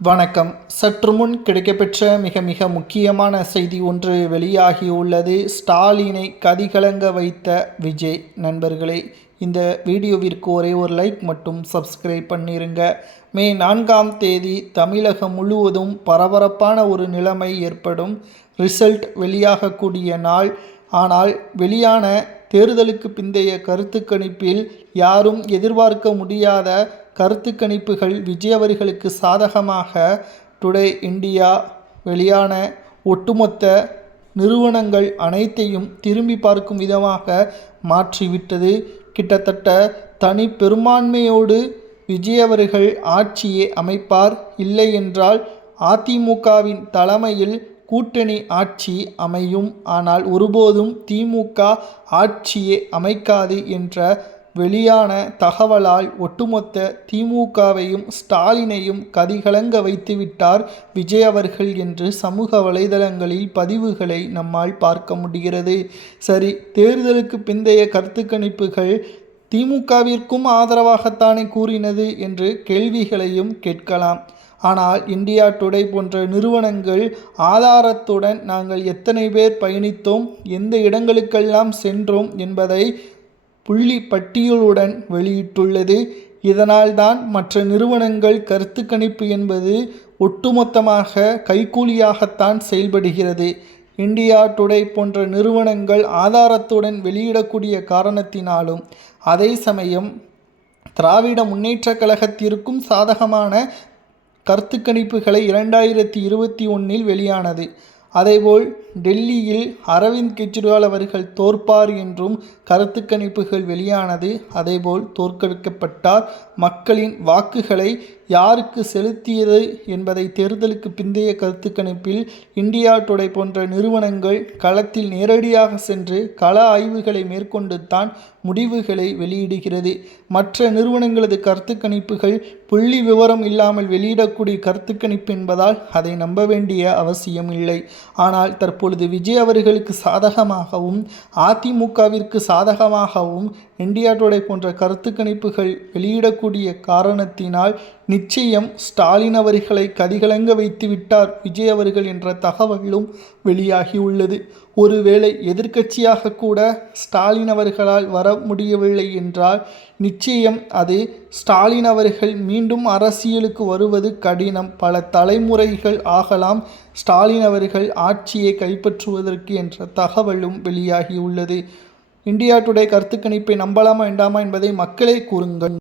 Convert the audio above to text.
வணக்கம். சற்று முன் கிடைக்கப்பெற்ற மிக முக்கியமான செய்தி ஒன்று வெளியாகியுள்ளது. ஸ்டாலினை கதிகலங்க வைத்த விஜய். நண்பர்களே, இந்த வீடியோவிற்கு ஒரே ஒரு லைக் மட்டும் சப்ஸ்கிரைப் பண்ணிருங்க. மே 4ஆம் தேதி தமிழகம் முழுவதும் பரபரப்பான ஒரு நிலைமை ஏற்படும். ரிசல்ட் வெளியாகக்கூடிய நாள். ஆனால் வெளியான தேர்தலுக்கு பிந்தைய கருத்து கணிப்பில் யாரும் எதிர்பார்க்க முடியாத கருத்து கணிப்புகள் விஜய் அவர்களுக்கு சாதகமாக டுடே இந்தியா வெளியான ஒட்டுமொத்த நிறுவனங்கள் அனைத்தையும் திரும்பி பார்க்கும் விதமாக மாற்றிவிட்டது. கிட்டத்தட்ட தனி பெரும்பான்மையோடு விஜய் அவர்கள் ஆட்சியை அமைப்பார், இல்லை என்றால் அதிமுகவின் தலைமையில் கூட்டணி ஆட்சி அமையும், ஆனால் ஒருபோதும் திமுக ஆட்சியை அமைக்காது என்ற வெளியான தகவலால் ஒட்டுமொத்த திமுகவையும் ஸ்டாலினையும் கதிகலங்க வைத்துவிட்டார் விஜய் அவர்கள் என்று சமூக வலைதளங்களில் பதிவுகளை நம்மால் பார்க்க முடிகிறது. சரி, தேர்தலுக்கு பிந்தைய கருத்து கணிப்புகள் திமுகவிற்கும் ஆதரவாகத்தானே கூறினது என்று கேள்விகளையும் கேட்கலாம். ஆனால் இந்தியா டுடே போன்ற நிறுவனங்கள் ஆதாரத்துடன் நாங்கள் எத்தனை பேர் பயணித்தோம், எந்த இடங்களுக்கெல்லாம் சென்றோம் என்பதை புள்ளி பட்டியலுடன் வெளியிட்டுள்ளது. இதனால்தான் மற்ற நிறுவனங்கள் கருத்து கணிப்பு என்பது ஒட்டுமொத்தமாக கைக்கூலியாகத்தான் செயல்படுகிறது. இந்தியா டுடே போன்ற நிறுவனங்கள் ஆதாரத்துடன் வெளியிடக்கூடிய காரணத்தினாலும், அதே சமயம் திராவிட முன்னேற்ற கழகத்திற்கும் சாதகமான கருத்து கணிப்புகளை 2021 வெளியானது. அதேபோல் டெல்லியில் அரவிந்த் கெஜ்ரிவால் அவர்கள் தோற்பார் என்றும் கருத்து கணிப்புகள் வெளியானது. அதேபோல் தோற்கடிக்கப்பட்டார். மக்களின் வாக்குகளை யாருக்கு செலுத்தியது என்பதை தேர்தலுக்கு பிந்தைய கருத்து கணிப்பில் இந்தியா டுடே போன்ற நிறுவனங்கள் களத்தில் நேரடியாக சென்று கள ஆய்வுகளை மேற்கொண்டு தான் முடிவுகளை வெளியிடுகிறது. மற்ற நிறுவனங்களது கருத்து கணிப்புகள் புள்ளி விவரம் இல்லாமல் வெளியிடக்கூடிய கருத்து கணிப்பு என்பதால் அதை நம்ப வேண்டிய அவசியம் இல்லை. ஆனால் தற்பொழுது விஜய் அவர்களுக்கு சாதகமாகவும் அதிமுகவிற்கு சாதகமாகவும் இந்தியா டுடே போன்ற கருத்து கணிப்புகள் வெளியிடக்கூடிய காரணத்தினால் நிச்சயம் ஸ்டாலின் அவர்களை கதிகலங்க வைத்து விட்டார் விஜய் அவர்கள் என்ற தகவலும் வெளியாகியுள்ளது. ஒருவேளை எதிர்க்கட்சியாக கூட ஸ்டாலின் அவர்களால் வர முடியவில்லை என்றால் நிச்சயம் அது ஸ்டாலின் அவர்கள் மீண்டும் அரசியலுக்கு வருவது கடினம். பல தலைமுறைகள் ஆகலாம் ஸ்டாலின் அவர்கள் ஆட்சியை கைப்பற்றுவதற்கு என்ற தகவலும் வெளியாகியுள்ளது. இந்தியா டுடே கருத்து கணிப்பை நம்பலாமா வேண்டாமா என்பதை மக்களே கூறுங்கள்.